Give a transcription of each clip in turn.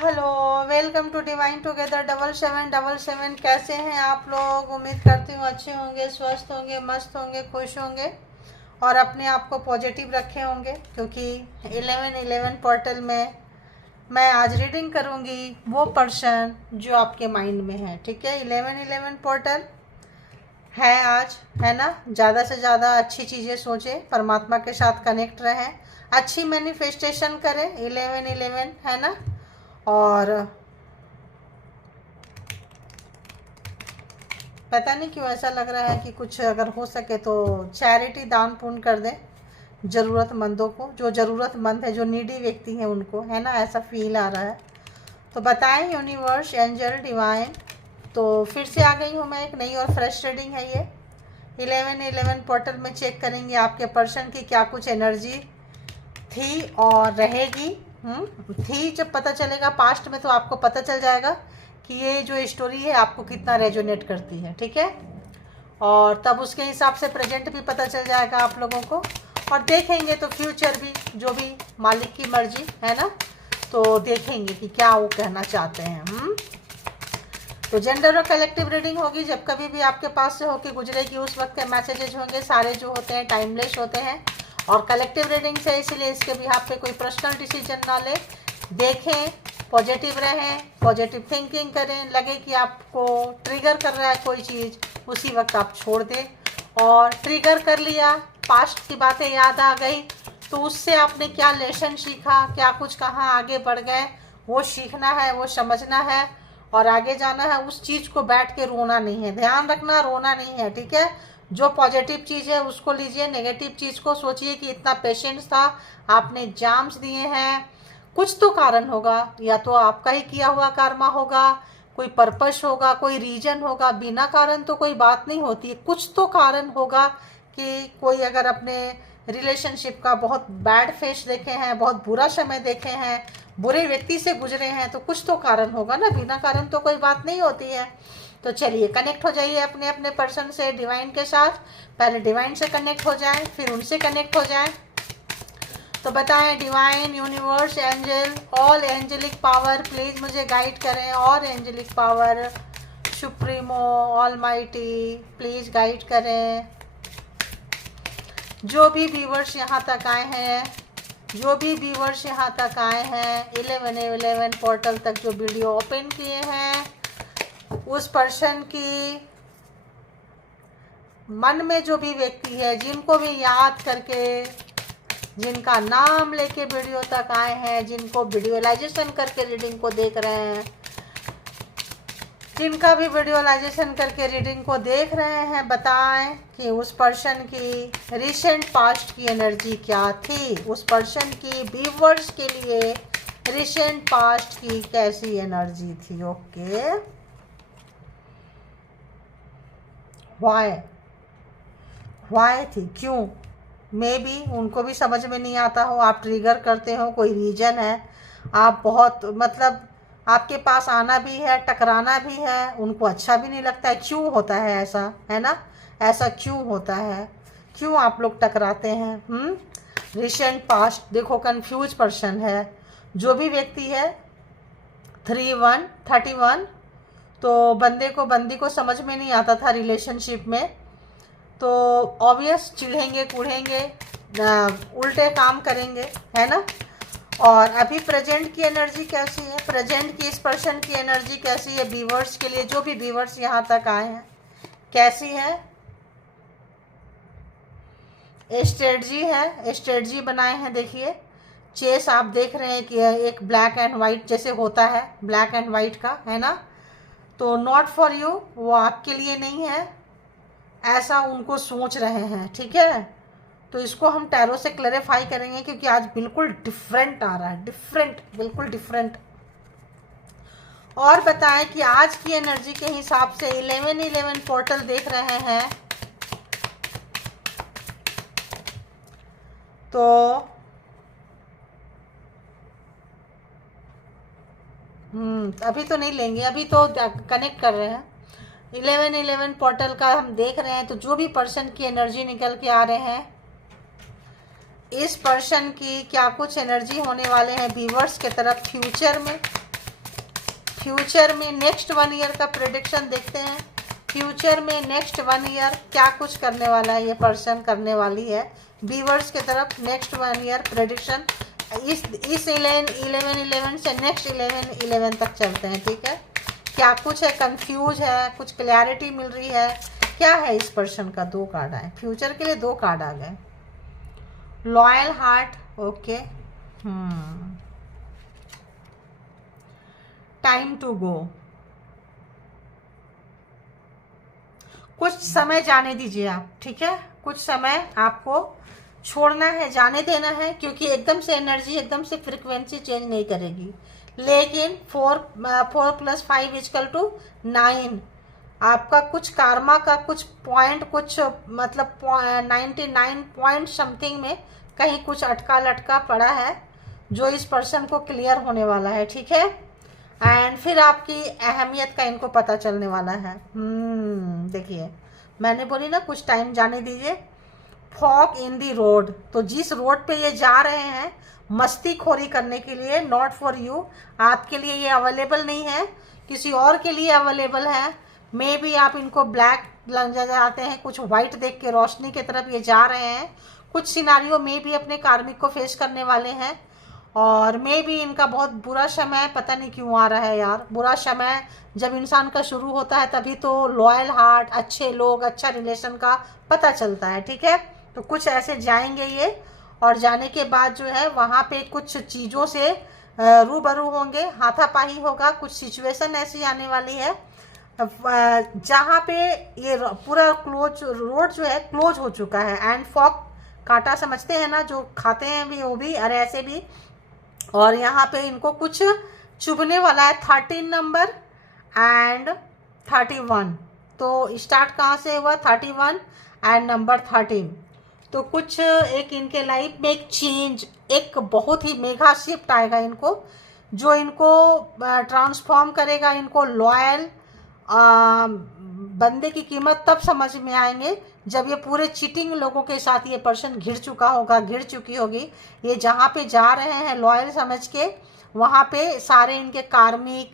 Hello, welcome to divine together 7777। कैसे हैं आप लोग? उम्मीद करती हूँ अच्छे होंगे, स्वस्थ होंगे, मस्त होंगे, खुश होंगे और अपने आप को पॉजिटिव रखे होंगे, क्योंकि 1111 पोर्टल में मैं आज रीडिंग करूँगी वो पर्सन जो आपके माइंड में है। ठीक है, 1111 पोर्टल है आज, है ना। ज़्यादा से ज़्यादा अच्छी चीज़ें सोचें, परमात्मा के साथ कनेक्ट रहें, अच्छी मैनिफेस्टेशन करें। 1111 है ना। और पता नहीं क्यों ऐसा लग रहा है कि कुछ अगर हो सके तो चैरिटी दान पुण्य कर दें ज़रूरतमंदों को, जो ज़रूरतमंद है, जो नीडी व्यक्ति हैं उनको, है ना। ऐसा फील आ रहा है। तो बताएं यूनिवर्स, एंजल, डिवाइन। तो फिर से आ गई हूँ मैं, एक नई और फ्रेश रीडिंग है ये। 1111 पोर्टल में चेक करेंगे आपके पर्सन की क्या कुछ एनर्जी थी और रहेगी। थी जब पता चलेगा पास्ट में, तो आपको पता चल जाएगा कि ये जो स्टोरी है आपको कितना रेजोनेट करती है। ठीक है, और तब उसके हिसाब से प्रेजेंट भी पता चल जाएगा आप लोगों को, और देखेंगे तो फ्यूचर भी, जो भी मालिक की मर्जी है ना, तो देखेंगे कि क्या वो कहना चाहते हैं। तो जेंडर और कलेक्टिव रीडिंग होगी। जब कभी भी आपके पास से होके गुजरेगी उस वक्त के मैसेजेज होंगे, सारे जो होते हैं टाइमलेस होते हैं। और कलेक्टिव रीडिंग से इसलिए इसके भी आप पे कोई पर्सनल डिसीजन ना ले, देखें, पॉजिटिव रहें, पॉजिटिव थिंकिंग करें। लगे कि आपको ट्रिगर कर रहा है कोई चीज़, उसी वक्त आप छोड़ दें। और ट्रिगर कर लिया, पास्ट की बातें याद आ गई, तो उससे आपने क्या लेसन सीखा, क्या कुछ कहाँ आगे बढ़ गए, वो सीखना है, वो समझना है और आगे जाना है। उस चीज़ को बैठ के रोना नहीं है, ध्यान रखना, रोना नहीं है। ठीक है, जो पॉजिटिव चीज़ है उसको लीजिए, नेगेटिव चीज़ को सोचिए कि इतना पेशेंस था, आपने एग्जाम्स दिए हैं, कुछ तो कारण होगा, या तो आपका ही किया हुआ कर्मा होगा, कोई पर्पस होगा, कोई रीजन होगा। बिना कारण तो कोई बात नहीं होती है, कुछ तो कारण होगा कि कोई अगर अपने रिलेशनशिप का बहुत बैड फेस देखे हैं, बहुत बुरा समय देखे हैं, बुरे व्यक्ति से गुजरे हैं, तो कुछ तो कारण होगा ना। बिना कारण तो कोई बात नहीं होती है। तो चलिए कनेक्ट हो जाइए अपने अपने पर्सन से, डिवाइन के साथ। पहले डिवाइन से कनेक्ट हो जाएं, फिर उनसे कनेक्ट हो जाएं। तो बताएं divine, universe, angel, all angelic power please मुझे गाइड करें। और angelic power, supremo, almighty please guide करें। जो भी व्यूवर्स यहाँ तक आए हैं, जो भी व्यूवर्स यहाँ तक आए हैं, 1111 पोर्टल तक जो वीडियो ओपन किए हैं, उस पर्सन की मन में जो भी व्यक्ति है, जिनको भी याद करके, जिनका नाम लेके वीडियो तक आए हैं, जिनको वीडियोलाइजेशन करके रीडिंग को देख रहे हैं, जिनका भी वीडियोलाइजेशन करके रीडिंग को देख रहे हैं, बताएं कि उस पर्सन की रिसेंट पास्ट की एनर्जी क्या थी, उस पर्सन की व्यूवर्स के लिए रिसेंट पास्ट की कैसी एनर्जी थी। ओके, वाई थी, क्यों? मे बी उनको भी समझ में नहीं आता हो, आप ट्रिगर करते हो, कोई रीजन है, आप बहुत मतलब आपके पास आना भी है, टकराना भी है, उनको अच्छा भी नहीं लगता है। क्यों होता है ऐसा, है ना? ऐसा क्यों होता है, क्यों आप लोग टकराते हैं? रिसेंट पास्ट देखो, कंफ्यूज पर्सन है जो भी व्यक्ति है। 31 तो बंदी को समझ में नहीं आता था रिलेशनशिप में, तो ऑब्वियस चिढ़ेंगे, कूढ़ेंगे, उल्टे काम करेंगे, है ना। और अभी प्रेजेंट की एनर्जी कैसी है, प्रेजेंट की इस पर्सन की एनर्जी कैसी है व्यूवर्स के लिए, जो भी व्यूवर्स यहाँ तक आए हैं, कैसी है? स्ट्रेटजी है, स्ट्रेटजी बनाए हैं। देखिए चेस आप देख रहे हैं कि एक ब्लैक एंड वाइट जैसे होता है, ब्लैक एंड वाइट का, है ना। तो नॉट फॉर यू, वो आपके लिए नहीं है, ऐसा उनको सोच रहे हैं। ठीक है, तो इसको हम टैरो से क्लैरिफाई करेंगे, क्योंकि आज बिल्कुल डिफरेंट आ रहा है, डिफरेंट, बिल्कुल डिफरेंट। और बताएं कि आज की एनर्जी के हिसाब से 1111 पोर्टल देख रहे हैं, तो अभी तो नहीं लेंगे, अभी तो कनेक्ट कर रहे हैं। 1111 पोर्टल का हम देख रहे हैं, तो जो भी पर्सन की एनर्जी निकल के आ रहे हैं, इस पर्सन की क्या कुछ एनर्जी होने वाले हैं व्यूवर्स के तरफ फ्यूचर में, फ्यूचर में नेक्स्ट 1 ईयर का प्रेडिक्शन देखते हैं। फ्यूचर में नेक्स्ट 1 ईयर क्या कुछ करने वाला है ये पर्सन, करने वाली है व्यूअर्स की तरफ। नेक्स्ट 1 ईयर प्रेडिक्शन इस 11 से नेक्स्ट 11 तक चलते हैं, ठीक है। क्या कुछ है, कंफ्यूज है, कुछ क्लैरिटी मिल रही है, क्या है इस पर्सन का। 2 कार्ड आए फ्यूचर के लिए, 2 कार्ड आ गए। Loyal heart, okay. Time to go, कुछ समय जाने दीजिए आप, ठीक है। कुछ समय आपको छोड़ना है, जाने देना है, क्योंकि एकदम से एनर्जी, एकदम से फ्रीक्वेंसी चेंज नहीं करेगी। लेकिन 4 + 5 = 9। आपका कुछ कार्मा का कुछ पॉइंट, कुछ मतलब 99 पॉइंट समथिंग में कहीं कुछ अटका लटका पड़ा है, जो इस पर्सन को क्लियर होने वाला है, ठीक है। एंड फिर आपकी अहमियत का इनको पता चलने वाला है। देखिए मैंने बोली ना, कुछ टाइम जाने दीजिए। फॉग इन दी रोड, तो जिस रोड पे ये जा रहे हैं मस्ती खोरी करने के लिए, नॉट फॉर यू, आपके लिए ये अवेलेबल नहीं है, किसी और के लिए अवेलेबल है। मे बी आप इनको ब्लैक लग जाते हैं, कुछ वाइट देख के रोशनी की तरफ ये जा रहे हैं। कुछ सिनारियो में भी अपने कार्मिक को फेस करने वाले हैं। और मे भी इनका बहुत बुरा समय, पता नहीं क्यों आ रहा है यार। बुरा समय जब इंसान का शुरू होता है तभी तो लॉयल हार्ट, अच्छे लोग, अच्छा रिलेशन का पता चलता है, ठीक है। तो कुछ ऐसे जाएंगे ये, और जाने के बाद जो है वहाँ पे कुछ चीज़ों से रूबरू होंगे, हाथापाई होगा, कुछ सिचुएशन ऐसी आने वाली है जहाँ पे ये पूरा क्लोज रोड जो है क्लोज हो चुका है। एंड फॉग, कांटा समझते हैं ना, जो खाते हैं भी वो भी, अरे ऐसे भी। और यहाँ पे इनको कुछ चुभने वाला है, 13 नंबर एंड 31। तो स्टार्ट कहाँ से हुआ, 31 एंड नंबर 13। तो कुछ एक इनके लाइफ में एक चेंज, एक बहुत ही मेगा शिफ्ट आएगा इनको, जो इनको ट्रांसफॉर्म करेगा। इनको लॉयल बंदे की कीमत तब समझ में आएंगे जब ये पूरे चीटिंग लोगों के साथ ये पर्सन घिर चुका होगा, घिर चुकी होगी। ये जहाँ पे जा रहे हैं लॉयल समझ के, वहाँ पे सारे इनके कार्मिक,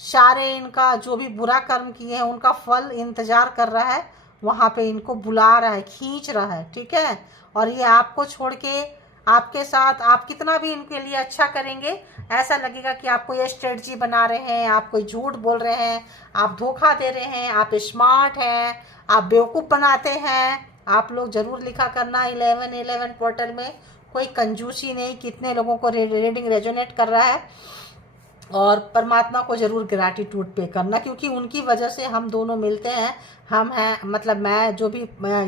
सारे इनका जो भी बुरा कर्म किए हैं उनका फल इंतजार कर रहा है, वहाँ पे इनको बुला रहा है, खींच रहा है, ठीक है। और ये आपको छोड़ के, आपके साथ आप कितना भी इनके लिए अच्छा करेंगे, ऐसा लगेगा कि आप कोई स्ट्रेटजी बना रहे हैं, आप कोई झूठ बोल रहे हैं, आप धोखा दे रहे हैं, आप स्मार्ट हैं, आप बेवकूफ़ बनाते हैं। आप लोग ज़रूर लिखा करना 1111 पोर्टल में, कोई कंजूसी नहीं। कितने लोगों को रीडिंग रेजोनेट कर रहा है। और परमात्मा को ज़रूर ग्रैटिट्यूड पे करना, क्योंकि उनकी वजह से हम दोनों मिलते हैं। हम हैं, मतलब मैं जो भी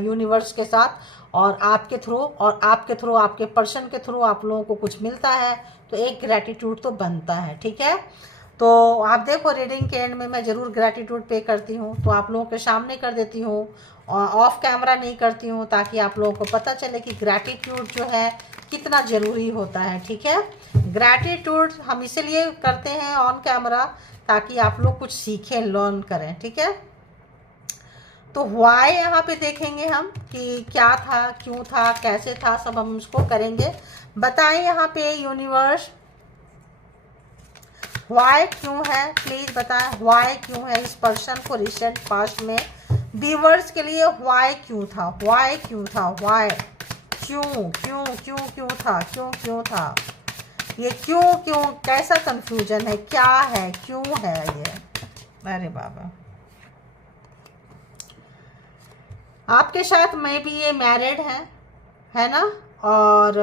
यूनिवर्स के साथ, और आपके थ्रू, और आपके थ्रू, आपके पर्सन के थ्रू आप लोगों को कुछ मिलता है, तो एक ग्रैटिट्यूड तो बनता है, ठीक है। तो आप देखो रीडिंग के एंड में मैं ज़रूर ग्रैटिट्यूड पे करती हूँ, तो आप लोगों के सामने कर देती हूँ, ऑफ कैमरा नहीं करती हूँ, ताकि आप लोगों को पता चले कि ग्रैटिट्यूड जो है कितना ज़रूरी होता है, ठीक है। ग्रैटिट्यूड हम इसलिए करते हैं ऑन कैमरा, ताकि आप लोग कुछ सीखें, लर्न करें, ठीक है। तो व्हाई यहाँ पे देखेंगे हम कि क्या था, क्यों था, कैसे था, सब हम उसको करेंगे। बताएं यहाँ पे यूनिवर्स व्हाई क्यों है, प्लीज़ बताएं व्हाई क्यों है इस पर्सन को रिसेंट पास्ट में। व्यूअर्स के लिए व्हाई क्यों था, व्हाई क्यों था, व्हाई क्यों क्यों क्यों क्यों था, क्यों क्यों था ये, क्यों क्यों, कैसा कंफ्यूजन है, क्या है, क्यों है ये। अरे बाबा, आपके साथ में भी ये मैरिड है ना। और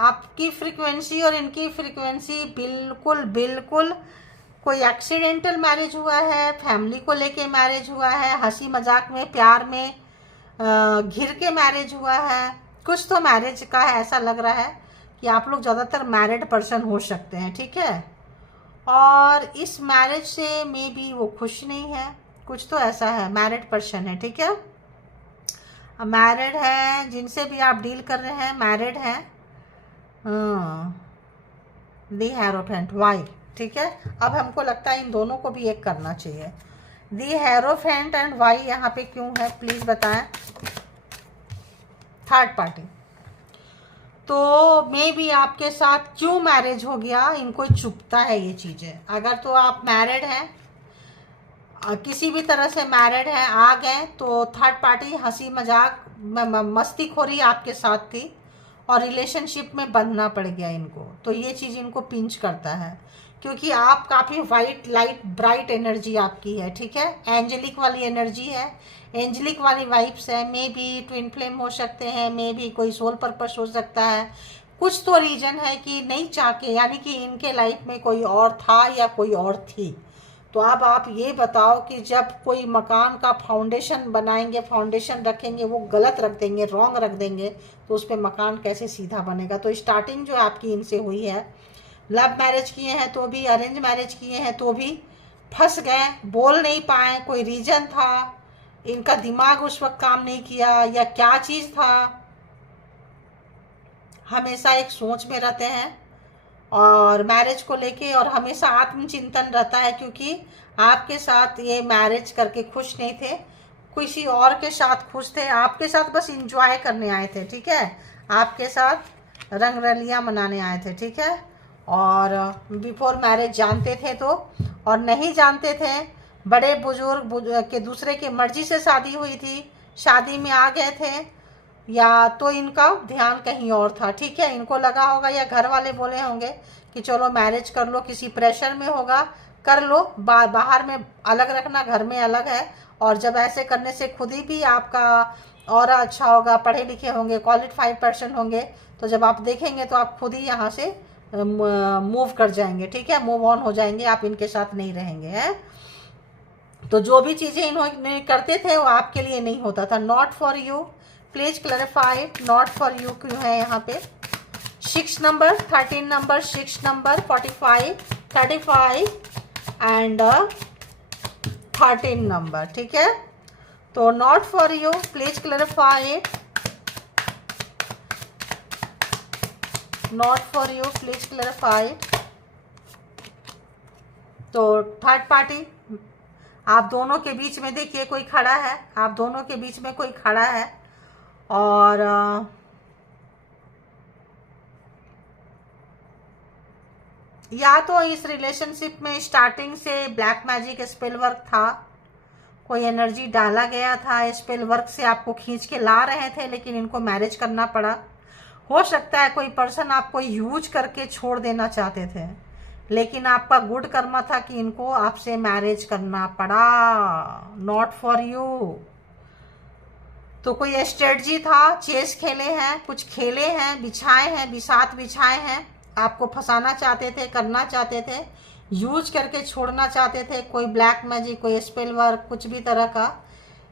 आपकी फ्रीक्वेंसी और इनकी फ्रीक्वेंसी बिल्कुल बिल्कुल, कोई एक्सीडेंटल मैरिज हुआ है, फैमिली को लेके मैरिज हुआ है, हंसी मजाक में, प्यार में घिर के मैरिज हुआ है, कुछ तो मैरिज का है। ऐसा लग रहा है कि आप लोग ज़्यादातर मैरिड पर्सन हो सकते हैं, ठीक है। और इस मैरिज से मे बी वो खुश नहीं है, कुछ तो ऐसा है, मैरिड पर्सन है, ठीक है। मैरिड है, जिनसे भी आप डील कर रहे हैं मैरिड हैं। दी हेरोफेंट, वाई, ठीक है। अब हमको लगता है इन दोनों को भी एक करना चाहिए। दी हेरोफेंट एंड वाई यहाँ पे क्यों है, प्लीज़ बताएं। थर्ड पार्टी, तो मे भी आपके साथ क्यों मैरिज हो गया, इनको चुभता है ये चीज़ें। अगर तो आप मैरिड हैं, किसी भी तरह से मैरिड हैं, आ गए, तो थर्ड पार्टी हंसी मजाक मस्तीखोरी आपके साथ थी और रिलेशनशिप में बंधना पड़ गया इनको। तो ये चीज़ इनको पिंच करता है, क्योंकि आप काफ़ी वाइट लाइट ब्राइट एनर्जी आपकी है, ठीक है, एंजेलिक वाली एनर्जी है, एंजेलिक वाली वाइब्स है। मे बी ट्विन फ्लेम हो सकते हैं, मे बी कोई सोल पर्पस हो सकता है। कुछ तो रीजन है कि नहीं चाह के, यानी कि इनके लाइफ में कोई और था या कोई और थी। तो अब आप ये बताओ कि जब कोई मकान का फाउंडेशन बनाएंगे, फाउंडेशन रखेंगे, वो गलत रख देंगे, रॉन्ग रख देंगे, तो उस पर मकान कैसे सीधा बनेगा। तो स्टार्टिंग जो आपकी इनसे हुई है, लव मैरिज किए हैं तो भी, अरेंज मैरिज किए हैं तो भी फंस गए, बोल नहीं पाए, कोई रीजन था, इनका दिमाग उस वक्त काम नहीं किया, या क्या चीज़ था। हमेशा एक सोच में रहते हैं और मैरिज को लेके, और हमेशा आत्मचिंतन रहता है, क्योंकि आपके साथ ये मैरिज करके खुश नहीं थे, किसी और के साथ खुश थे, आपके साथ बस इंजॉय करने आए थे, ठीक है, आपके साथ रंग रलियां मनाने आए थे, ठीक है। और बिफोर मैरिज जानते थे तो, और नहीं जानते थे, बड़े बुजुर्ग के दूसरे की मर्जी से शादी हुई थी, शादी में आ गए थे, या तो इनका ध्यान कहीं और था, ठीक है, इनको लगा होगा या घर वाले बोले होंगे कि चलो मैरिज कर लो, किसी प्रेशर में होगा, कर लो, बाहर में अलग रखना, घर में अलग है। और जब ऐसे करने से खुद ही भी आपका और अच्छा होगा, पढ़े लिखे होंगे, क्वालिफाइड पर्सन होंगे, तो जब आप देखेंगे तो आप खुद ही यहाँ से मूव कर जाएंगे, ठीक है, मूव ऑन हो जाएंगे, आप इनके साथ नहीं रहेंगे, हैं। तो जो भी चीज़ें इन्होंने करते थे वो आपके लिए नहीं होता था। Not for you, please clarify, not for you क्यों है यहाँ पे। 6 number, 13 number, 6 number, 45, 35 and 13 number, ठीक है। तो not for you, please clarify, not for you, please clarify. तो थर्ड पार्टी आप दोनों के बीच में देखिए कोई खड़ा है, आप दोनों के बीच में कोई खड़ा है, और या तो इस रिलेशनशिप में स्टार्टिंग से ब्लैक मैजिक स्पेल वर्क था, कोई एनर्जी डाला गया था, स्पेल वर्क से आपको खींच के ला रहे थे, लेकिन इनको मैरिज करना पड़ा। हो सकता है कोई पर्सन आपको यूज करके छोड़ देना चाहते थे, लेकिन आपका गुड कर्मा था कि इनको आपसे मैरिज करना पड़ा। Not for you. तो कोई स्ट्रेटजी था, चेस खेले हैं, कुछ खेले हैं, बिछाए हैं, बिसात बिछाए हैं, आपको फंसाना चाहते थे, करना चाहते थे, यूज करके छोड़ना चाहते थे, कोई ब्लैक मैजिक, कोई स्पेल वर्क, कुछ भी तरह का,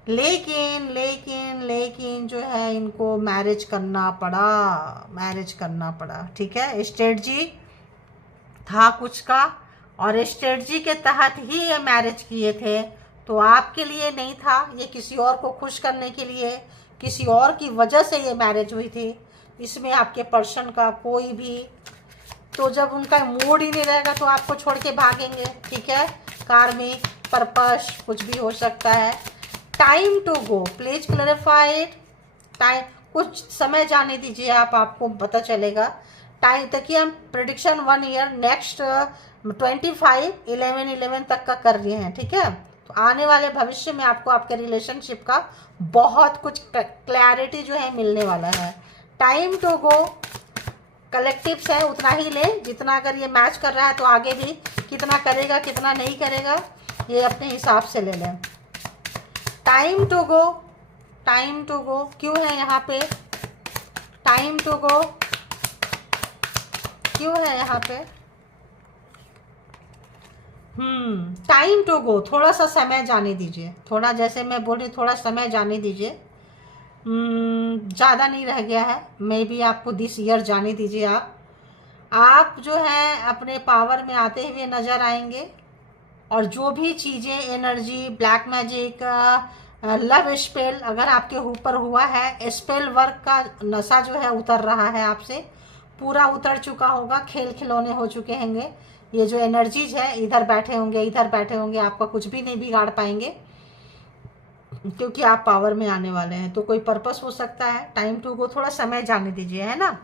लेकिन लेकिन लेकिन जो है इनको मैरिज करना पड़ा, मैरिज करना पड़ा, ठीक है। स्ट्रेटजी था कुछ का, और स्ट्रेटजी के तहत ही ये मैरिज किए थे। तो आपके लिए नहीं था, ये किसी और को खुश करने के लिए, किसी और की वजह से ये मैरिज हुई थी। इसमें आपके पर्सन का कोई भी, तो जब उनका मूड ही नहीं रहेगा तो आपको छोड़ के भागेंगे, ठीक है। कार्मिक पर्पस कुछ भी हो सकता है। Time to go, please clarified, time, कुछ समय जाने दीजिए आप, आपको पता चलेगा। टाइम देखिए, हम प्रेडिक्शन 1 ईयर नेक्स्ट 25/11/11 तक का कर रहे हैं, ठीक है। तो आने वाले भविष्य में आपको आपके रिलेशनशिप का बहुत कुछ क्लैरिटी जो है मिलने वाला है। टाइम टू गो, कलेक्टिव्स है उतना ही ले जितना, अगर ये मैच कर रहा है तो आगे भी कितना करेगा, कितना नहीं करेगा, ये अपने हिसाब से ले लें। Time to go, time to go क्यों है यहाँ पे, टाइम टू गो क्यों है यहाँ पे। टाइम टू गो, थोड़ा सा समय जाने दीजिए, थोड़ा, जैसे मैं बोल रही, थोड़ा समय जाने दीजिए। ज़्यादा नहीं रह गया है, मे बी आपको दिस ईयर जाने दीजिए। आप जो है अपने पावर में आते हुए नज़र आएंगे, और जो भी चीज़ें, energy, black magic, love spell अगर आपके ऊपर हुआ है, स्पेल वर्क का नशा जो है उतर रहा है आपसे, पूरा उतर चुका होगा, खेल खिलौने हो चुके होंगे। ये जो एनर्जीज है, इधर बैठे होंगे, इधर बैठे होंगे, आपका कुछ भी नहीं बिगाड़ पाएंगे, क्योंकि आप पावर में आने वाले हैं। तो कोई पर्पस हो सकता है। टाइम टू गो, थोड़ा समय जाने दीजिए, है ना।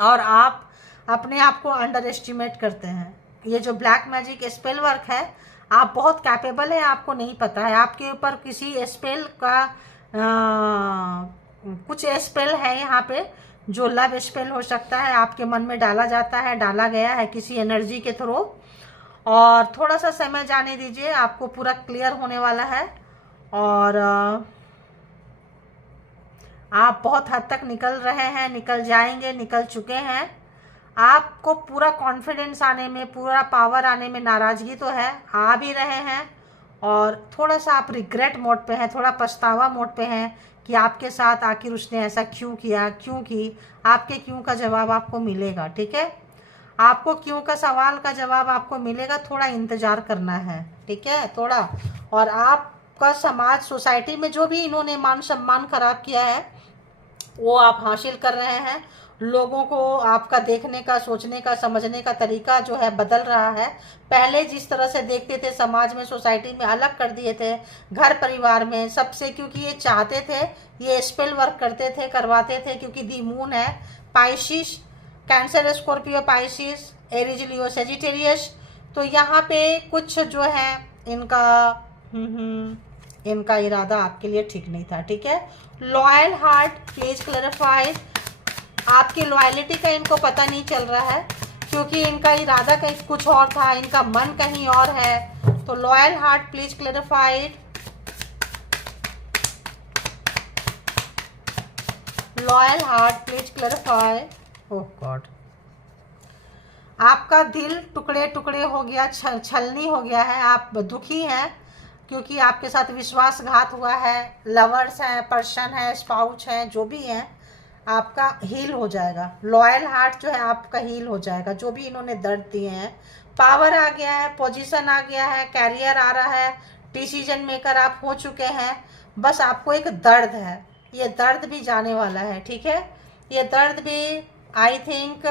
और आप अपने आप को अंडर एस्टिमेट करते हैं। ये जो ब्लैक मैजिक स्पेल वर्क है, आप बहुत कैपेबल है, आपको नहीं पता है। आपके ऊपर किसी स्पेल का कुछ स्पेल है यहाँ पे, जो लव स्पेल हो सकता है, आपके मन में डाला जाता है, डाला गया है किसी एनर्जी के थ्रू। और थोड़ा सा समय जाने दीजिए, आपको पूरा क्लियर होने वाला है। और आप बहुत हद तक निकल रहे हैं, निकल जाएंगे, निकल चुके हैं। आपको पूरा कॉन्फिडेंस आने में, पूरा पावर आने में नाराज़गी तो है, आ भी रहे हैं। और थोड़ा सा आप रिग्रेट मोड पे हैं, थोड़ा पछतावा मोड पे हैं कि आपके साथ आखिर उसने ऐसा क्यों किया, क्यों की। आपके क्यों का जवाब आपको मिलेगा, ठीक है। आपको क्यों का सवाल का जवाब आपको मिलेगा, थोड़ा इंतज़ार करना है, ठीक है, थोड़ा। और आपका समाज, सोसाइटी में जो भी इन्होंने मान सम्मान खराब किया है, वो आप हासिल कर रहे हैं। लोगों को आपका देखने का, सोचने का, समझने का तरीका जो है बदल रहा है। पहले जिस तरह से देखते थे समाज में, सोसाइटी में, अलग कर दिए थे, घर परिवार में सबसे, क्योंकि ये चाहते थे, ये स्पेल वर्क करते थे, करवाते थे, क्योंकि दी मून है Pisces, Cancer, Scorpio, Pisces, Aries, Leo, Sagittarius. तो यहाँ पे कुछ जो है इनका इरादा आपके लिए ठीक नहीं था, ठीक है। Loyal heart, please clarify. आपकी लॉयलिटी का इनको पता नहीं चल रहा है, क्योंकि इनका इरादा कहीं कुछ और था, इनका मन कहीं और है। तो loyal heart, please clarified. Loyal heart, please clarify. Oh God, आपका दिल टुकड़े टुकड़े हो गया, छलनी हो गया है, आप दुखी हैं, क्योंकि आपके साथ विश्वासघात हुआ है। लवर्स हैं, पर्सन है, स्पाउच हैं, जो भी हैं, आपका हील हो जाएगा। लॉयल हार्ट जो है आपका हील हो जाएगा, जो भी इन्होंने दर्द दिए हैं। पावर आ गया है, पोजीशन आ गया है, कैरियर आ रहा है, डिसीजन मेकर आप हो चुके हैं। बस आपको एक दर्द है, ये दर्द भी जाने वाला है, ठीक है। ये दर्द भी आई थिंक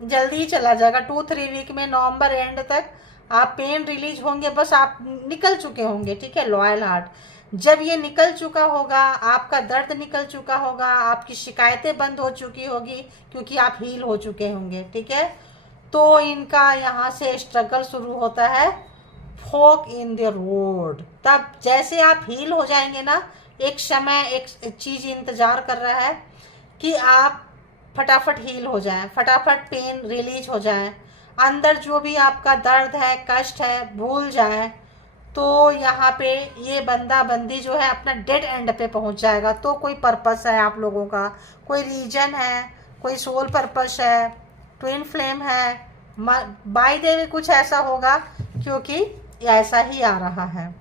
जल्दी ही चला जाएगा, 2-3 वीक में, नवंबर एंड तक आप पेन रिलीज होंगे, बस आप निकल चुके होंगे, ठीक है। लॉयल हार्ट जब ये निकल चुका होगा, आपका दर्द निकल चुका होगा, आपकी शिकायतें बंद हो चुकी होगी, क्योंकि आप हील हो चुके होंगे, ठीक है। तो इनका यहाँ से स्ट्रगल शुरू होता है, फोक इन द रोड। तब जैसे आप हील हो जाएंगे ना, एक समय, एक चीज़ इंतज़ार कर रहा है कि आप फटाफट हील हो जाए, फटाफट पेन रिलीज हो जाए, अंदर जो भी आपका दर्द है, कष्ट है, भूल जाए। तो यहाँ पे ये बंदा बंदी जो है अपना डेड एंड पे पहुँच जाएगा। तो कोई पर्पस है आप लोगों का, कोई रीजन है, कोई सोल पर्पस है, ट्विन फ्लेम है, बाय द वे कुछ ऐसा होगा, क्योंकि ऐसा ही आ रहा है।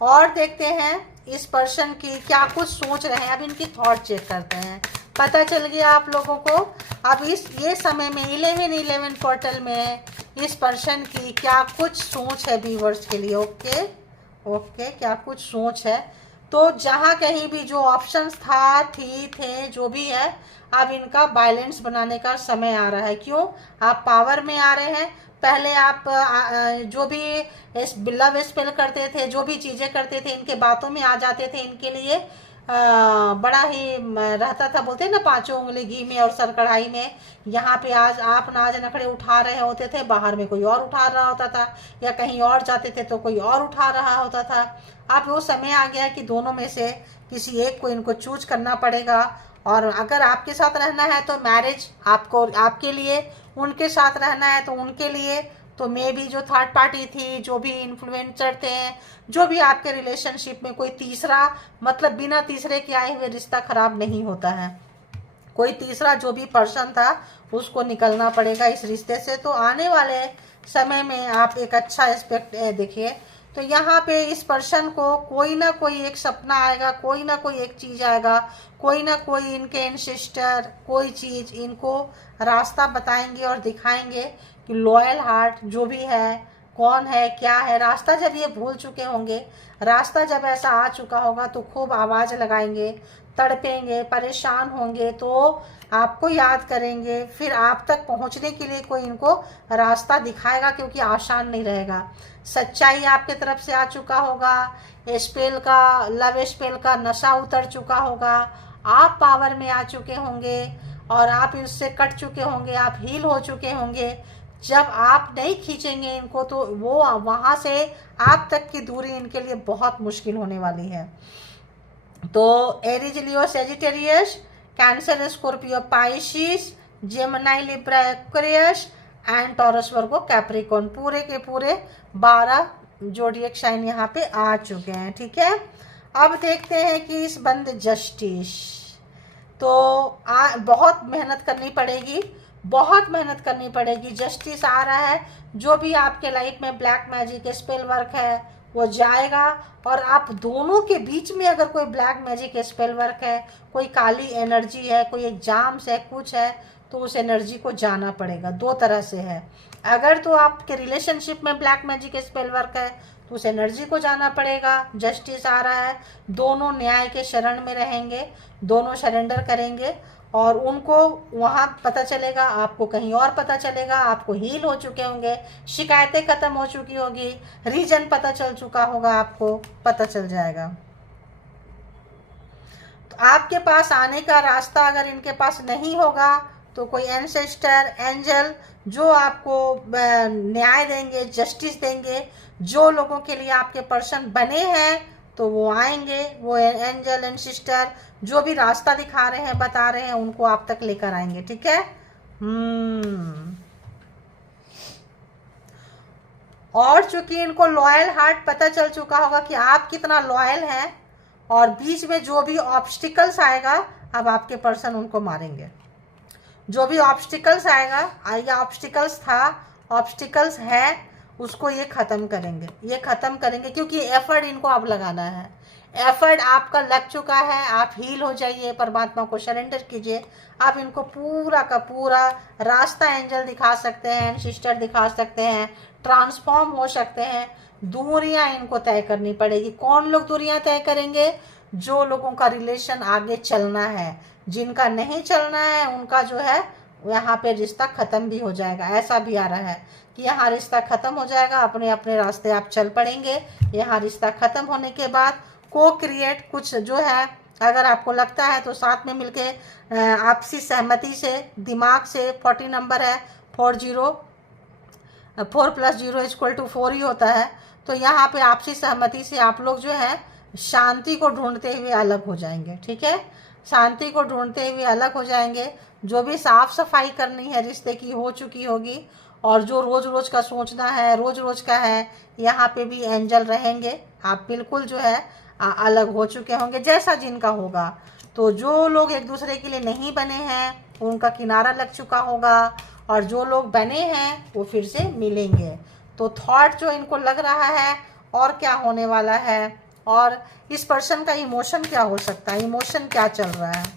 और देखते हैं इस पर्सन की क्या कुछ सोच रहे हैं। अब इनकी थॉट चेक करते हैं, पता चल गया आप लोगों को। अब ये समय में 11-11 पोर्टल में इस पर्सन की क्या कुछ सोच है व्यूअर्स के लिए। ओके, क्या कुछ सोच है। तो जहाँ कहीं भी जो ऑप्शंस थे, जो भी है, अब इनका बैलेंस बनाने का समय आ रहा है। क्यों? आप पावर में आ रहे हैं। पहले आप जो भी लव स्पेल करते थे, जो भी चीज़ें करते थे, इनके बातों में आ जाते थे, इनके लिए बड़ा ही रहता था, बोलते हैं ना, 5 उंगली घी में और सर कढ़ाई में। यहाँ पे आज आप नाज नखड़े उठा रहे होते थे, बाहर में कोई और उठा रहा होता था, या कहीं और जाते थे तो कोई और उठा रहा होता था। अब वो समय आ गया कि दोनों में से किसी एक को इनको चूज करना पड़ेगा। और अगर आपके साथ रहना है तो मैरिज आपको, आपके लिए, उनके साथ रहना है तो उनके लिए। तो मे भी जो थर्ड पार्टी थी, जो भी इन्फ्लुएंसर थे, जो भी आपके रिलेशनशिप में कोई तीसरा, मतलब बिना तीसरे के आए हुए रिश्ता खराब नहीं होता है। कोई तीसरा जो भी पर्सन था उसको निकलना पड़ेगा इस रिश्ते से। तो आने वाले समय में आप एक अच्छा एस्पेक्ट देखिए। तो यहाँ पे इस पर्सन को कोई ना कोई एक सपना आएगा, कोई ना कोई एक चीज़ आएगा, कोई ना कोई इनके एंसेस्टर कोई चीज़ इनको रास्ता बताएंगे और दिखाएंगे कि लॉयल हार्ट जो भी है, कौन है, क्या है। रास्ता जब ये भूल चुके होंगे, रास्ता जब ऐसा आ चुका होगा, तो खूब आवाज़ लगाएंगे, तड़पेंगे, परेशान होंगे, तो आपको याद करेंगे। फिर आप तक पहुंचने के लिए कोई इनको रास्ता दिखाएगा, क्योंकि आसान नहीं रहेगा। सच्चाई आपके तरफ से आ चुका होगा, स्पेल का, लव स्पेल का नशा उतर चुका होगा, आप पावर में आ चुके होंगे, और आप इससे कट चुके होंगे, आप हील हो चुके होंगे। जब आप नहीं खींचेंगे इनको तो वो वहाँ से आप तक की दूरी इनके लिए बहुत मुश्किल होने वाली है। तो Aries, Leo, Sagittarius, cancer, Scorpio, Pisces, Gemini, Libra, Aquarius and taurus, Virgo, Capricorn, पूरे के पूरे 12 जोडिएक साइन यहाँ पे आ चुके हैं। ठीक है, अब देखते हैं कि इस बंद जस्टिस, तो बहुत मेहनत करनी पड़ेगी, बहुत मेहनत करनी पड़ेगी। जस्टिस आ रहा है, जो भी आपके लाइफ में ब्लैक मैजिक स्पेल वर्क है वो जाएगा, और आप दोनों के बीच में अगर कोई ब्लैक मैजिक स्पेल वर्क है, कोई काली एनर्जी है, कोई एग्जाम्स है, कुछ है, तो उस एनर्जी को जाना पड़ेगा। दो तरह से है, अगर तो आपके रिलेशनशिप में ब्लैक मैजिक स्पेल वर्क है तो उस एनर्जी को जाना पड़ेगा। जस्टिस आ रहा है, दोनों न्याय के शरण में रहेंगे, दोनों सरेंडर करेंगे, और उनको वहाँ पता चलेगा, आपको कहीं और पता चलेगा, आपको हील हो चुके होंगे, शिकायतें ख़त्म हो चुकी होगी, रीजन पता चल चुका होगा, आपको पता चल जाएगा। तो आपके पास आने का रास्ता अगर इनके पास नहीं होगा तो कोई एंसेस्टर, एंजल जो आपको न्याय देंगे, जस्टिस देंगे, जो लोगों के लिए आपके पर्सन बने हैं तो वो आएंगे, वो एंजल एंड सिस्टर जो भी रास्ता दिखा रहे हैं, बता रहे हैं, उनको आप तक लेकर आएंगे। ठीक है। और चूंकि इनको लॉयल हार्ट पता चल चुका होगा कि आप कितना लॉयल हैं, और बीच में जो भी ऑब्स्टिकल्स आएगा, अब आपके पर्सन उनको मारेंगे। जो भी ऑब्स्टिकल्स आएगा, या ऑब्स्टिकल्स था, ऑब्स्टिकल्स है, उसको ये ख़त्म करेंगे, ये ख़त्म करेंगे, क्योंकि एफर्ट इनको अब लगाना है। एफर्ट आपका लग चुका है, आप हील हो जाइए, परमात्मा को सरेंडर कीजिए। आप इनको पूरा का पूरा रास्ता एंजल दिखा सकते हैं, सिस्टर दिखा सकते हैं, ट्रांसफॉर्म हो सकते हैं। दूरियां इनको तय करनी पड़ेगी। कौन लोग दूरियां तय करेंगे? जो लोगों का रिलेशन आगे चलना है, जिनका नहीं चलना है उनका जो है यहाँ पे रिश्ता ख़त्म भी हो जाएगा। ऐसा भी आ रहा है कि यहाँ रिश्ता ख़त्म हो जाएगा, अपने अपने रास्ते आप चल पड़ेंगे। यहाँ रिश्ता ख़त्म होने के बाद को क्रिएट कुछ जो है, अगर आपको लगता है तो साथ में मिलके आपसी सहमति से, दिमाग से, 40 नंबर है, 4 + 0 = 4 ही होता है। तो यहाँ पे आपसी सहमति से आप लोग जो है शांति को ढूंढते हुए अलग हो जाएंगे। ठीक है, शांति को ढूंढते हुए अलग हो जाएंगे। जो भी साफ सफाई करनी है रिश्ते की हो चुकी होगी, और जो रोज़ रोज़ का सोचना है, रोज़ रोज़ का है, यहाँ पे भी एंजल रहेंगे। आप बिल्कुल जो है अलग हो चुके होंगे, जैसा जिनका होगा। तो जो लोग एक दूसरे के लिए नहीं बने हैं उनका किनारा लग चुका होगा, और जो लोग बने हैं वो फिर से मिलेंगे। तो थॉट जो इनको लग रहा है और क्या होने वाला है, और इस पर्सन का इमोशन क्या हो सकता है, इमोशन क्या चल रहा है।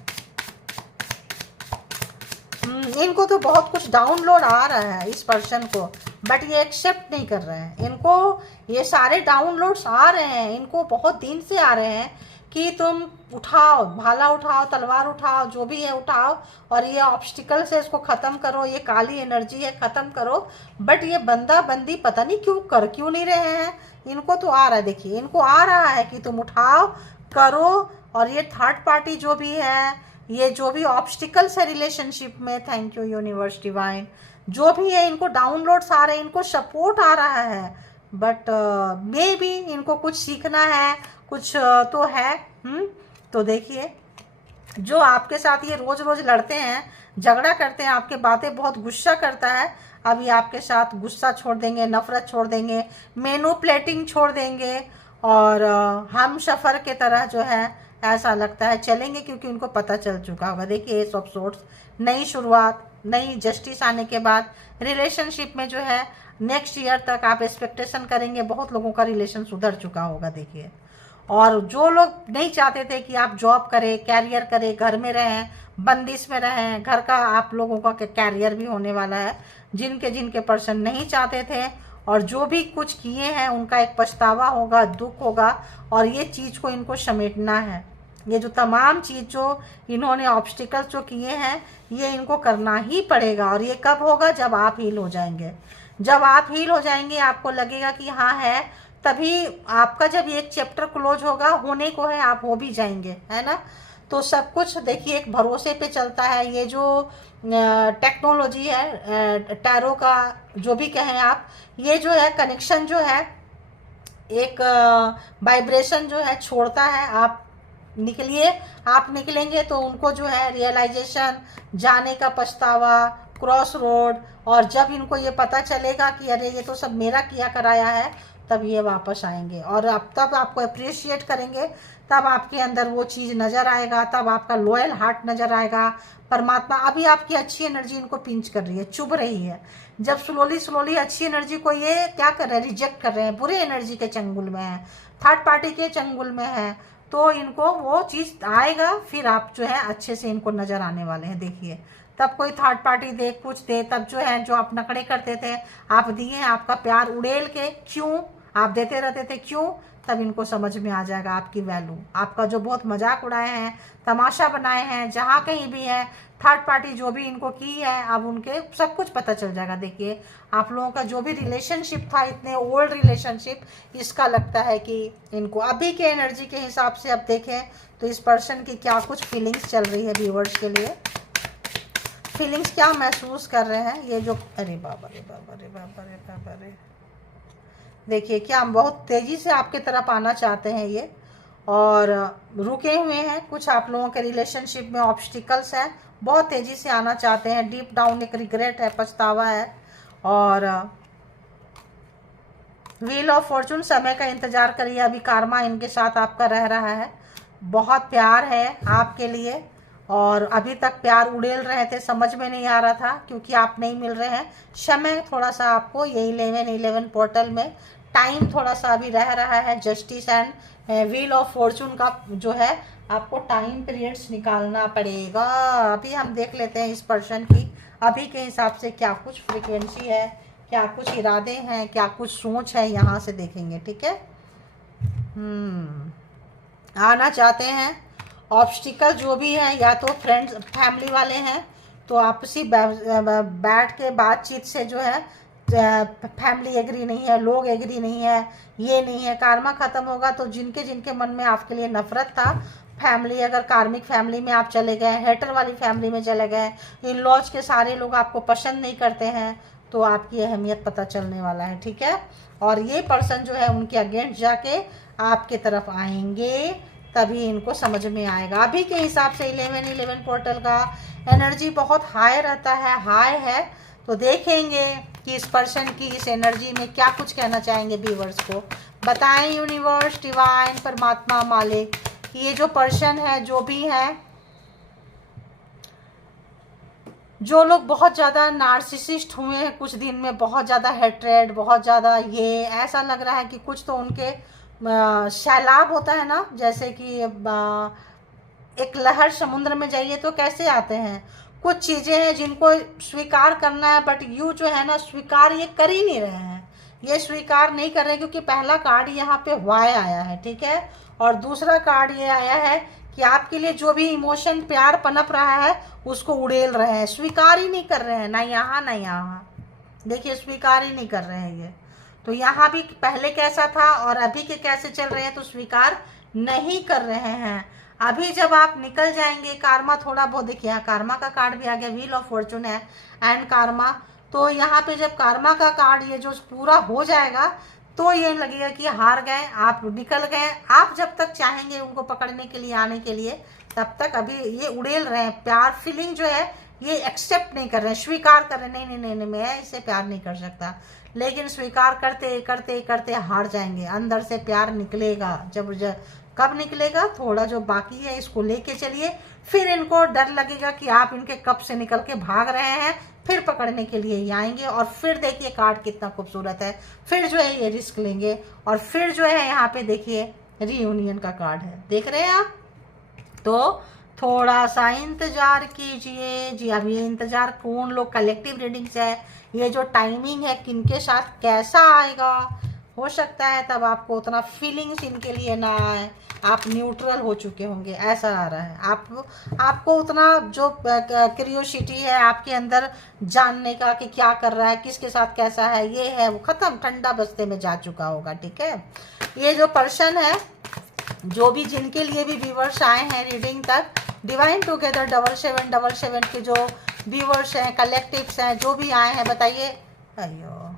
इनको तो बहुत कुछ डाउनलोड आ रहा है इस पर्सन को, बट ये एक्सेप्ट नहीं कर रहे हैं। इनको ये सारे डाउनलोड्स आ रहे हैं, इनको बहुत दिन से आ रहे हैं कि तुम उठाओ, भाला उठाओ, तलवार उठाओ, जो भी है उठाओ, और ये ऑब्स्टिकल से इसको ख़त्म करो, ये काली एनर्जी है ख़त्म करो। बट ये बंदा बंदी पता नहीं क्यों नहीं रहे हैं। इनको तो आ रहा है, देखिए इनको आ रहा है कि तुम उठाओ, करो। और ये थर्ड पार्टी जो भी है, ये जो भी ऑब्स्टिकल्स है रिलेशनशिप में, थैंक यू यूनिवर्स डिवाइन, जो भी है इनको डाउनलोड्स आ रहे हैं, इनको सपोर्ट आ रहा है। बट मे बी इनको कुछ सीखना है, कुछ तो है। तो देखिए, जो आपके साथ ये रोज़ रोज़ लड़ते हैं, झगड़ा करते हैं, आपके बातें बहुत गुस्सा करता है, अभी आपके साथ गुस्सा छोड़ देंगे, नफरत छोड़ देंगे, मैनिपुलेटिंग छोड़ देंगे, और हम सफ़र के तरह जो है ऐसा लगता है चलेंगे, क्योंकि उनको पता चल चुका होगा। देखिए एस ऑफ सोर्ड्स, नई शुरुआत, नई जस्टिस आने के बाद रिलेशनशिप में जो है नेक्स्ट ईयर तक आप एक्सपेक्टेशन करेंगे, बहुत लोगों का रिलेशन सुधर चुका होगा। देखिए, और जो लोग नहीं चाहते थे कि आप जॉब करें, कैरियर करें, घर में रहें, बंदिश में रहें, घर का आप लोगों का कैरियर भी होने वाला है। जिनके पर्सन नहीं चाहते थे और जो भी कुछ किए हैं उनका एक पछतावा होगा, दुख होगा, और ये चीज़ को इनको समेटना है। ये जो तमाम चीज़ जो इन्होंने ऑब्स्टिकल्स जो किए हैं, ये इनको करना ही पड़ेगा। और ये कब होगा? जब आप हील हो जाएंगे। जब आप हील हो जाएंगे, आपको लगेगा कि हाँ है, तभी आपका जब एक चैप्टर क्लोज होगा, होने को है, आप हो भी जाएंगे, है ना। तो सब कुछ देखिए एक भरोसे पे चलता है। ये जो टेक्नोलॉजी है, टैरो का जो भी कहें आप, ये जो है कनेक्शन जो है एक वाइब्रेशन जो है छोड़ता है। आप निकलिए, आप निकलेंगे तो उनको जो है रियलाइजेशन, जाने का पछतावा, क्रॉस रोड, और जब इनको ये पता चलेगा कि अरे ये तो सब मेरा किया कराया है, तब ये वापस आएंगे और आप तब आपको अप्रिशिएट करेंगे। तब आपके अंदर वो चीज़ नज़र आएगा, तब आपका लॉयल हार्ट नज़र आएगा। परमात्मा अभी आपकी अच्छी एनर्जी इनको पिंच कर रही है, चुभ रही है। जब स्लोली स्लोली अच्छी एनर्जी को ये क्या कर रहे हैं, रिजेक्ट कर रहे हैं, बुरे एनर्जी के चंगुल में है, थर्ड पार्टी के चंगुल में है, तो इनको वो चीज़ आएगा। फिर आप जो है अच्छे से इनको नज़र आने वाले हैं। देखिए तब कोई थर्ड पार्टी दे, कुछ दे, तब जो है जो आप नखड़े करते थे, आप दिए, आपका प्यार उड़ेल के क्यों आप देते रहते थे, क्यों, तब इनको समझ में आ जाएगा आपकी वैल्यू। आपका जो बहुत मजाक उड़ाए हैं, तमाशा बनाए हैं, जहाँ कहीं भी है, थर्ड पार्टी जो भी इनको की है, अब उनके सब कुछ पता चल जाएगा। देखिए आप लोगों का जो भी रिलेशनशिप था, इतने ओल्ड रिलेशनशिप, इसका लगता है कि इनको अभी के एनर्जी के हिसाब से अब देखें तो इस पर्सन की क्या कुछ फीलिंग्स चल रही है व्यूअर्स के लिए, फीलिंग्स क्या महसूस कर रहे हैं ये जो, अरे बाबा रे बाबा रे बाबा रे बाबा रे। देखिए क्या हम बहुत तेज़ी से आपके तरफ आना चाहते हैं ये, और रुके हुए हैं। कुछ आप लोगों के रिलेशनशिप में ऑब्स्टिकल्स हैं, बहुत तेज़ी से आना चाहते हैं। डीप डाउन एक रिग्रेट है, पछतावा है। और व्हील ऑफ फॉर्चून, समय का इंतजार करिए, अभी कारमा इनके साथ आपका रह रहा है। बहुत प्यार है आपके लिए, और अभी तक प्यार उड़ेल रहे थे, समझ में नहीं आ रहा था क्योंकि आप नहीं मिल रहे हैं। समय थोड़ा सा आपको ये 11 पोर्टल में टाइम थोड़ा सा अभी रह रहा है। Justice and wheel of Fortune का जो है आपको टाइम पीरियड्स निकालना पड़ेगा। अभी हम देख लेते हैं इस पर्सन की अभी के हिसाब से क्या कुछ फ्रीक्वेंसी है, क्या कुछ इरादे हैं, क्या कुछ सोच है, यहाँ से देखेंगे। ठीक है, आना चाहते हैं। ऑब्स्टिकल जो भी है, या तो फ्रेंड्स फैमिली वाले हैं तो आपसी बैठ के बातचीत से जो है फैमिली एग्री नहीं है, लोग एग्री नहीं है, ये नहीं है। कार्मा ख़त्म होगा तो जिनके जिनके मन में आपके लिए नफरत था, फैमिली अगर कार्मिक फैमिली में आप चले गए, हेटर वाली फैमिली में चले गए, इन लॉज के सारे लोग आपको पसंद नहीं करते हैं, तो आपकी अहमियत पता चलने वाला है। ठीक है, और ये पर्सन जो है उनके अगेंस्ट जाके आपके तरफ आएंगे, तभी इनको समझ में आएगा। अभी के हिसाब से 11 पोर्टल का एनर्जी बहुत हाई रहता है, हाई है। तो देखेंगे कि इस पर्सन की इस एनर्जी में क्या कुछ कहना चाहेंगे व्यूअर्स को। बताएं यूनिवर्स, डिवाइन, परमात्मा, मालिक, ये जो पर्सन है, जो भी है, जो लोग बहुत ज़्यादा नार्सिसिस्ट हुए हैं कुछ दिन में, बहुत ज़्यादा हेट्रेड, बहुत ज़्यादा ये ऐसा लग रहा है कि कुछ तो उनके सैलाब होता है ना, जैसे कि एक लहर समुद्र में जाइए तो कैसे आते हैं, कुछ चीज़ें हैं जिनको स्वीकार करना है, बट यू जो है ना स्वीकार ये कर ही नहीं रहे हैं, ये स्वीकार नहीं कर रहे हैं, क्योंकि पहला कार्ड यहाँ पे वाय आया है। ठीक है, और दूसरा कार्ड ये आया है कि आपके लिए जो भी इमोशन प्यार पनप रहा है उसको उड़ेल रहे हैं, स्वीकार ही नहीं कर रहे हैं, ना यहाँ ना यहाँ। देखिए स्वीकार ही नहीं कर रहे हैं ये। तो यहाँ भी पहले कैसा था और अभी के कैसे चल रहे हैं, तो स्वीकार नहीं कर रहे हैं। अभी जब आप निकल जाएंगे, कार्मा थोड़ा बहुत, देखिए यहाँ कार्मा का कार्ड भी आ गया, व्हील ऑफ फॉर्चून है एंड कार्मा। तो यहाँ पे जब कार्मा का कार्ड ये जो पूरा हो जाएगा तो ये लगेगा कि हार गए, आप निकल गए। आप जब तक चाहेंगे उनको पकड़ने के लिए, आने के लिए, तब तक अभी ये उड़ेल रहे हैं। प्यार फीलिंग जो है ये एक्सेप्ट नहीं कर रहे हैं, स्वीकार कर रहे हैं, नहीं नहीं नहीं, नहीं मैं इससे प्यार नहीं कर सकता। लेकिन स्वीकार करते करते करते हार जाएंगे, अंदर से प्यार निकलेगा। जब कब निकलेगा, थोड़ा जो बाकी है इसको लेके चलिए, फिर इनको डर लगेगा कि आप इनके कब से निकल के भाग रहे हैं, फिर पकड़ने के लिए ही आएंगे। और फिर देखिए कार्ड कितना खूबसूरत है, फिर जो है ये रिस्क लेंगे, और फिर जो है यहाँ पे देखिए रीयूनियन का कार्ड है, देख रहे हैं आप। तो थोड़ा सा इंतजार कीजिए जी। अब ये इंतजार कौन लोग, कलेक्टिव रीडिंग्स है, ये जो टाइमिंग है किनके साथ कैसा आएगा, हो सकता है तब आपको उतना फीलिंग्स इनके लिए ना आए, आप न्यूट्रल हो चुके होंगे, ऐसा आ रहा है। आपको उतना जो क्यूरियोसिटी है आपके अंदर जानने का कि क्या कर रहा है, किसके साथ कैसा है, ये है वो ख़त्म, ठंडा बस्ते में जा चुका होगा। ठीक है, ये जो पर्सन है जो भी जिनके लिए भी व्यूवर्स आए हैं रीडिंग तक, डिवाइन टुगेदर 7777 के जो व्यूवर्स हैं, कलेक्टिव्स हैं, जो भी आए हैं, बताइए। अयो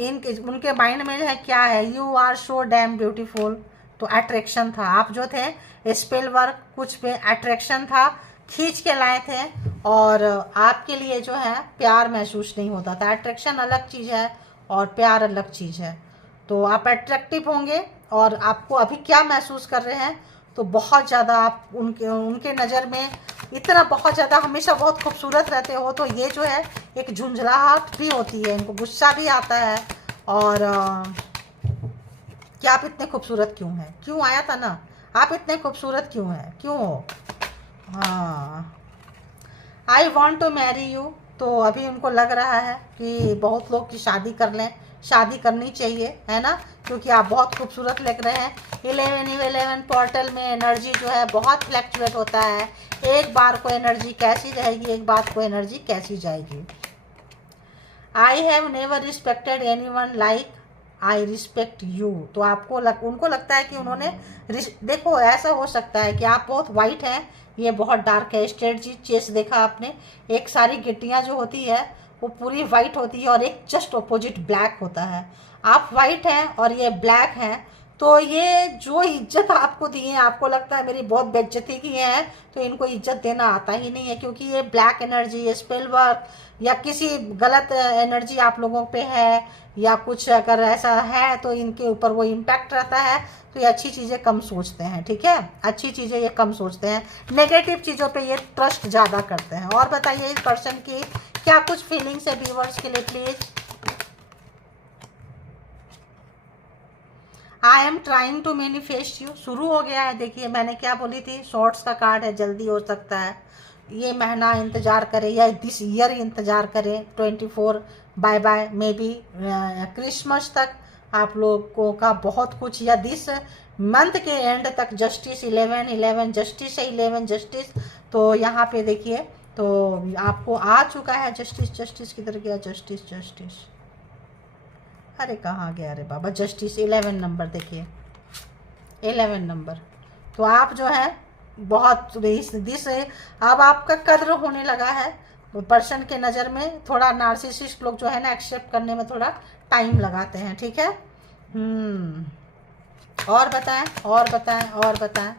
इनके उनके माइंड में है क्या है? You are so damn beautiful. तो अट्रैक्शन था, आप जो थे स्पेल वर्क कुछ पे अट्रैक्शन था, खींच के लाए थे, और आपके लिए जो है प्यार महसूस नहीं होता था। अट्रैक्शन अलग चीज़ है और प्यार अलग चीज़ है। तो आप अट्रैक्टिव होंगे, और आपको अभी क्या महसूस कर रहे हैं, तो बहुत ज़्यादा आप उनके नज़र में इतना बहुत ज़्यादा हमेशा बहुत खूबसूरत रहते हो। तो ये जो है एक झुंझलाहट भी होती है, इनको गुस्सा भी आता है, और कि आप इतने खूबसूरत क्यों हैं, क्यों आया था ना, आप इतने खूबसूरत क्यों हैं, क्यों हो। हाँ, I want to marry you. तो अभी उनको लग रहा है कि बहुत लोग की शादी कर लें, शादी करनी चाहिए, है ना, क्योंकि आप बहुत खूबसूरत लग रहे हैं। 11 पोर्टल में एनर्जी जो है बहुत फ्लैक्चुएट होता है। एक बार को एनर्जी कैसी रहेगी, एक बार को एनर्जी कैसी जाएगी। I have never respected any one like I respect you. तो आपको उनको लगता है कि उन्होंने देखो, ऐसा हो सकता है कि आप बहुत वाइट हैं, ये बहुत डार्क है। स्ट्रेटजी चेस देखा आपने, एक सारी गिट्टियाँ जो होती है वो पूरी वाइट होती है और एक जस्ट अपोजिट ब्लैक होता है। आप वाइट हैं और ये ब्लैक हैं, तो ये जो इज्जत आपको दी है, आपको लगता है मेरी बहुत बेइज्जती की है, तो इनको इज्जत देना आता ही नहीं है, क्योंकि ये ब्लैक एनर्जी, ये स्पेल वर्क या किसी गलत एनर्जी आप लोगों पे है, या कुछ अगर ऐसा है तो इनके ऊपर वो इम्पैक्ट रहता है। तो ये अच्छी चीज़ें कम सोचते हैं, ठीक है, अच्छी चीज़ें ये कम सोचते हैं, नेगेटिव चीज़ों पे ये ट्रस्ट ज़्यादा करते हैं। और बताइए इस पर्सन की क्या कुछ फीलिंग्स है व्यूअर्स के लिए please. I am trying to manifest you, शुरू हो गया है। देखिए मैंने क्या बोली थी, शॉर्ट्स का कार्ड है, जल्दी हो सकता है, ये महीना इंतज़ार करें या दिस ईयर इंतज़ार करें, 24 by by maybe Christmas तक आप लोगों का बहुत कुछ, या दिस मंथ के एंड तक जस्टिस 11 जस्टिस है, 11 जस्टिस। तो यहाँ पे देखिए, तो आपको आ चुका है जस्टिस। जस्टिस किधर गया, जस्टिस जस्टिस, अरे कहाँ गया, अरे बाबा, जस्टिस 11 नंबर देखिए, 11 नंबर। तो आप जो है बहुत दिस अब आपका कद्र होने लगा है पर्सन के नज़र में। थोड़ा नार्सिसिस्ट लोग जो है ना, एक्सेप्ट करने में थोड़ा टाइम लगाते हैं, ठीक है। और बताएं, और बताएं, और बताएं,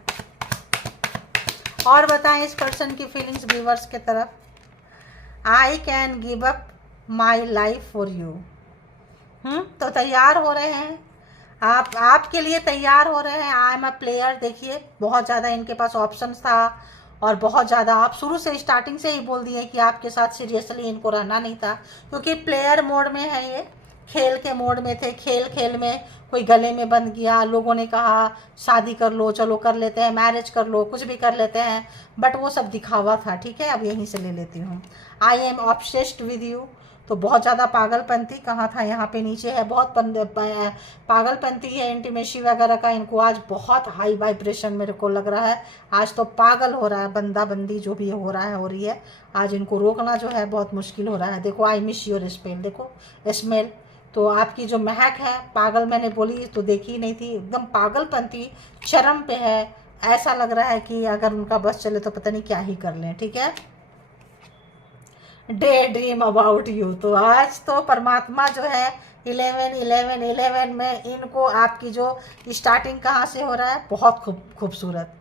और बताएं इस पर्सन की फीलिंग्स व्यूअर्स के तरफ। I can give up my life for you. तो तैयार हो रहे हैं आप, आपके लिए तैयार हो रहे हैं। I am a player. देखिए बहुत ज़्यादा इनके पास ऑप्शंस था, और बहुत ज़्यादा आप शुरू से स्टार्टिंग से ही बोल दिए कि आपके साथ सीरियसली इनको रहना नहीं था, क्योंकि प्लेयर मोड में है ये, खेल के मोड में थे। खेल खेल में कोई गले में बंध गया, लोगों ने कहा शादी कर लो, चलो कर लेते हैं, मैरिज कर लो, कुछ भी कर लेते हैं, बट वो सब दिखावा था, ठीक है। अब यहीं से ले लेती हूँ। I am obsessed with you. तो बहुत ज़्यादा पागलपंती कहाँ था, यहाँ पे नीचे है, बहुत पागलपंती है, इंटीमेसी वगैरह का इनको आज बहुत हाई वाइब्रेशन मेरे को लग रहा है। आज तो पागल हो रहा है, बंदा बंदी जो भी हो रहा है, हो रही है। आज इनको रोकना जो है बहुत मुश्किल हो रहा है। देखो आई मिस योर स्मेल, देखो स्मेल, तो आपकी जो महक है, पागल मैंने बोली तो देखी नहीं थी, एकदम पागलपंती चरम पे है। ऐसा लग रहा है कि अगर उनका बस चले तो पता नहीं क्या ही कर लें, ठीक है। Day dream about you. तो आज तो परमात्मा जो है 11 में इनको आपकी जो स्टार्टिंग कहाँ से हो रहा है, बहुत खूबसूरत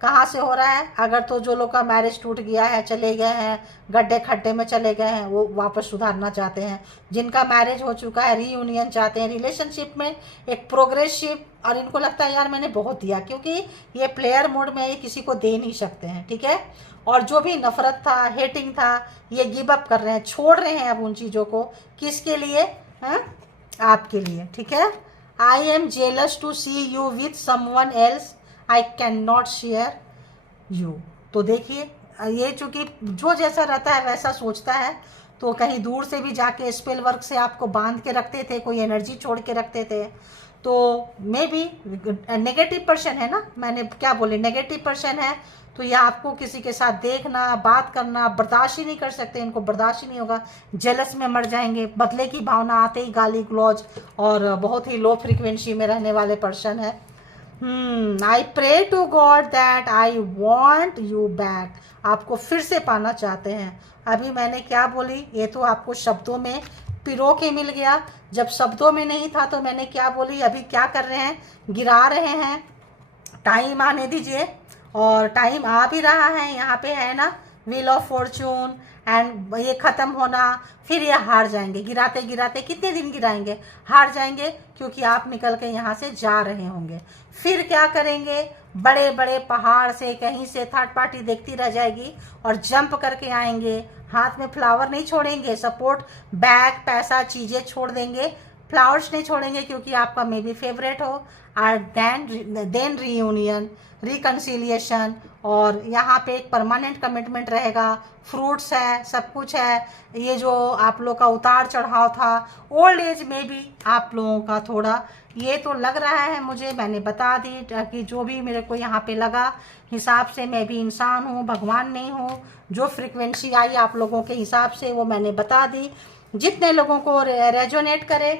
कहाँ से हो रहा है। अगर तो जो लोग का मैरिज टूट गया है, चले गए हैं, गड्ढे खड्डे में चले गए हैं, वो वापस सुधारना चाहते हैं। जिनका मैरिज हो चुका है, रीयूनियन चाहते हैं, रिलेशनशिप में एक प्रोग्रेसिव, और इनको लगता है यार मैंने बहुत दिया, क्योंकि ये प्लेयर मोड में ये किसी को दे नहीं सकते हैं, ठीक है। और जो भी नफरत था, हेटिंग था, ये गिव अप कर रहे हैं, छोड़ रहे हैं अब उन चीज़ों को। किसके लिए, हैं, आपके लिए, ठीक है। I am jealous to see you with someone else, I can not share you. तो देखिए ये चूँकि जो जैसा रहता है वैसा सोचता है, तो कहीं दूर से भी जाके स्पेल वर्क से आपको बांध के रखते थे, कोई एनर्जी छोड़ के रखते थे। तो मे बी नेगेटिव पर्सन है ना, मैंने क्या बोले, नेगेटिव पर्सन है। तो ये आपको किसी के साथ देखना, बात करना बर्दाश्त ही नहीं कर सकते, इनको बर्दाश्त ही नहीं होगा, जेलस में मर जाएंगे। बदले की भावना आते ही गाली गलौज, और बहुत ही लो फ्रीक्वेंसी में रहने वाले पर्सन है। I pray to God that I want you back. आपको फिर से पाना चाहते हैं। अभी मैंने क्या बोली, ये तो आपको शब्दों में पिरो के मिल गया। जब शब्दों में नहीं था तो मैंने क्या बोली, अभी क्या कर रहे हैं, गिरा रहे हैं। टाइम आने दीजिए, और टाइम आ भी रहा है। यहाँ पे है ना व्हील ऑफ फॉर्चून, एंड ये ख़त्म होना, फिर ये हार जाएंगे। गिराते गिराते कितने दिन गिराएंगे, हार जाएंगे, क्योंकि आप निकल के यहाँ से जा रहे होंगे। फिर क्या करेंगे, बड़े बड़े पहाड़ से कहीं से थर्ड पार्टी देखती रह जाएगी और जंप करके आएंगे। हाथ में फ्लावर नहीं छोड़ेंगे, सपोर्ट बैग, पैसा, चीज़ें छोड़ देंगे, फ्लावर्स नहीं छोड़ेंगे, क्योंकि आपका मे बी फेवरेट हो। और देन रीयूनियन, रिकन्सिलिएशन, और यहाँ पे एक परमानेंट कमिटमेंट रहेगा। फ्रूट्स है, सब कुछ है। ये जो आप लोग का उतार चढ़ाव था, ओल्ड एज में भी आप लोगों का थोड़ा ये तो लग रहा है मुझे, मैंने बता दी कि जो भी मेरे को यहाँ पे लगा हिसाब से, मैं भी इंसान हूँ, भगवान नहीं हूँ। जो फ्रिक्वेंसी आई आप लोगों के हिसाब से वो मैंने बता दी। जितने लोगों को रेजोनेट करे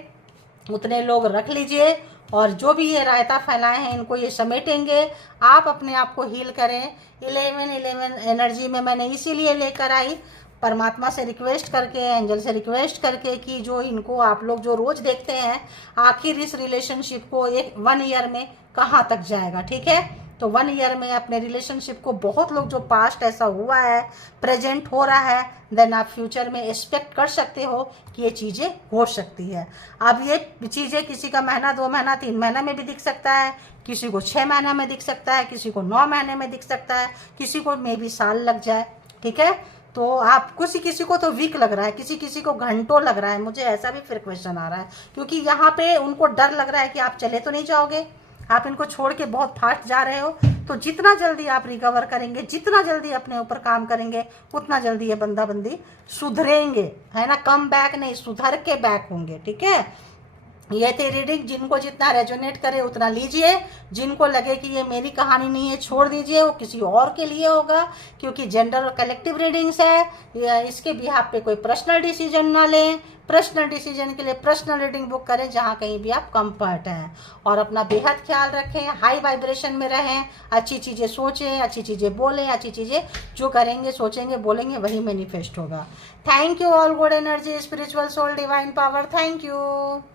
उतने लोग रख लीजिए, और जो भी ये रायता फैलाए हैं इनको ये समेटेंगे। आप अपने आप को हील करें। 11-11 एनर्जी में मैंने इसीलिए लेकर आई, परमात्मा से रिक्वेस्ट करके, एंजल से रिक्वेस्ट करके, कि जो इनको आप लोग जो रोज़ देखते हैं, आखिर इस रिलेशनशिप को 1 ईयर में कहाँ तक जाएगा। ठीक है, तो 1 ईयर में अपने रिलेशनशिप को, बहुत लोग जो पास्ट ऐसा हुआ है, प्रेजेंट हो रहा है, देन आप फ्यूचर में एक्सपेक्ट कर सकते हो कि ये चीज़ें हो सकती है। अब ये चीज़ें किसी का महीना, 2 महीना, 3 महीना में भी दिख सकता है, किसी को 6 महीना में दिख सकता है, किसी को 9 महीने में दिख सकता है, किसी को मे भी साल लग जाए। ठीक है, तो आप किसी को तो वीक लग रहा है, किसी को घंटों लग रहा है। मुझे ऐसा भी फिर क्वेश्चन आ रहा है, क्योंकि यहाँ पे उनको डर लग रहा है कि आप चले तो नहीं जाओगे, आप इनको छोड़ के बहुत फास्ट जा रहे हो। तो जितना जल्दी आप रिकवर करेंगे, जितना जल्दी अपने ऊपर काम करेंगे, उतना जल्दी ये बंदा बंदी सुधरेंगे, है ना। कम बैक नहीं, सुधर के बैक होंगे। ठीक है, ये थी रीडिंग। जिनको जितना रेजोनेट करे उतना लीजिए, जिनको लगे कि ये मेरी कहानी नहीं है छोड़ दीजिए, वो किसी और के लिए होगा, क्योंकि जेंडर और कलेक्टिव रीडिंग्स है। इसके बिहाफ पे कोई पर्सनल डिसीजन ना लें। पर्सनल डिसीजन के लिए पर्सनल रीडिंग बुक करें, जहाँ कहीं भी आप कंफर्ट हैं। और अपना बेहद ख्याल रखें, हाई वाइब्रेशन में रहें, अच्छी चीज़ें सोचें, अच्छी चीज़ें बोलें, अच्छी चीज़ें जो करेंगे, सोचेंगे, बोलेंगे, वही मैनिफेस्ट होगा। Thank you all, good energy, spiritual soul, divine power. Thank you.